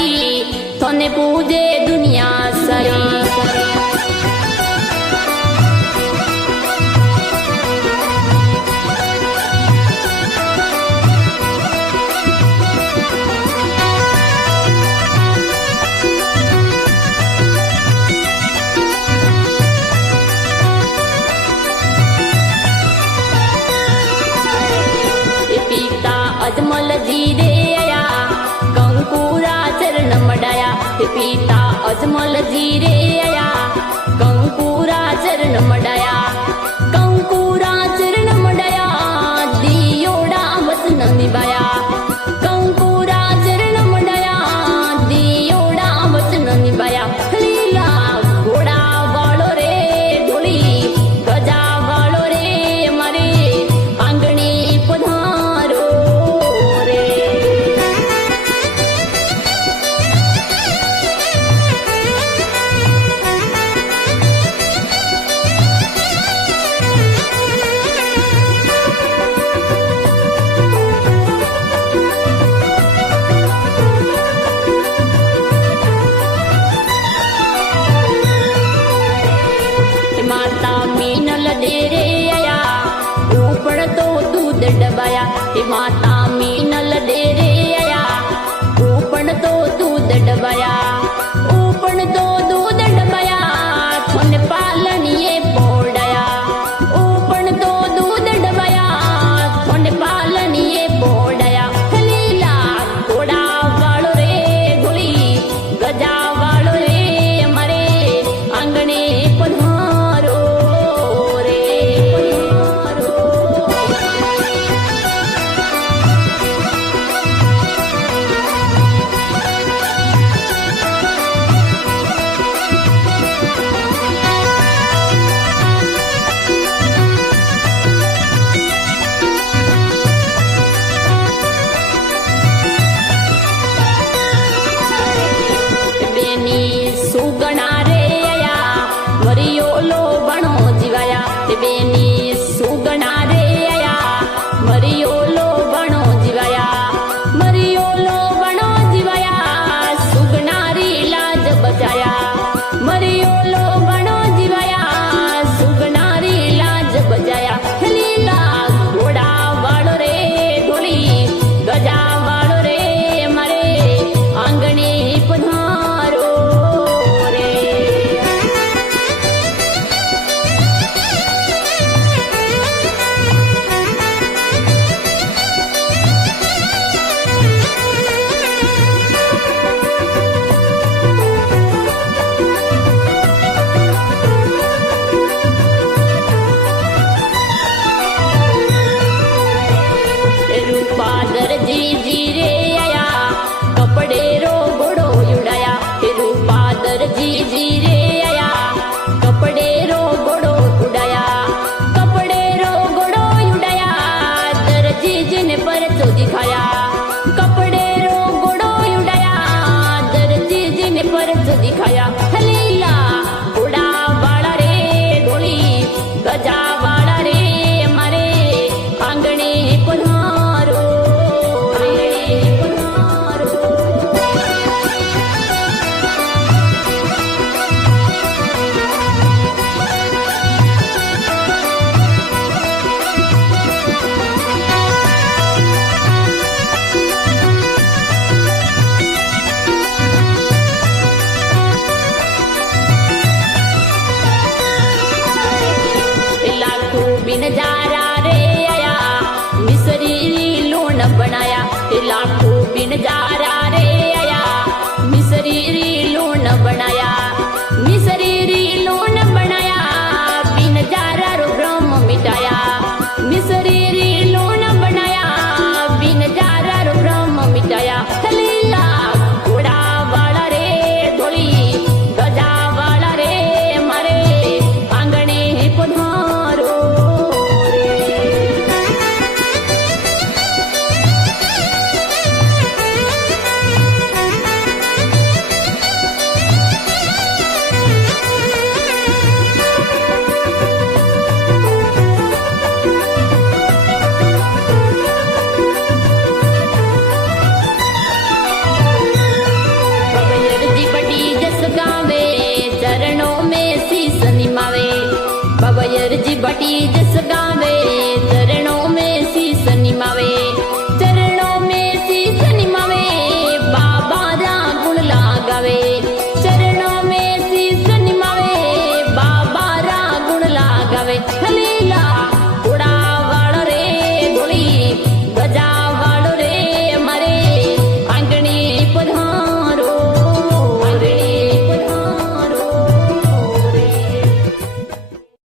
તારી તને પૂજે દુનિયા સરી अजमल जी रे आया कंकुरा चरण मडाया पिता अजमल जी रे आया कंकुरा चरण मडाया कंकुरा चरण मडाया दियोड़ा वचन निभाया कंकुरा चरण मडाया दियोड़ा वचन निभाया લીલા ઘોડા વાળો રે ઢોળી ગજા વાળો રે મારે આંગણી પધારો माता मीनल दे रे आया ऊपर तो दूध डबाया माता मीनल दे रे आया ऊपर तो दूध डबाया ऊपर तो दूध डबाया थोन पालनिए पोड़ाया ऊपर तो दूध डबाया थोन पालनिए पोड़ाया લીલા ઘોડા વાળો રે ઢોળી ગજા વાળો રે અમારે આંગણે પધારો સુગણા રે આયા મરિયોલો બણો જીવાયા બેની સુગણા રે આયા મરિયોલો બણો જીવાયા મરિયોલો બણો જીવાયા સુગનારી લાજ બચાયા મરિયોલો બણો જીવાયા સુગનારી લાજ બચાયા લીલા ઘોડા વાળો રે ઢોળી ગજા વાળો રે મારે આંગણે પધારો ભટી જસ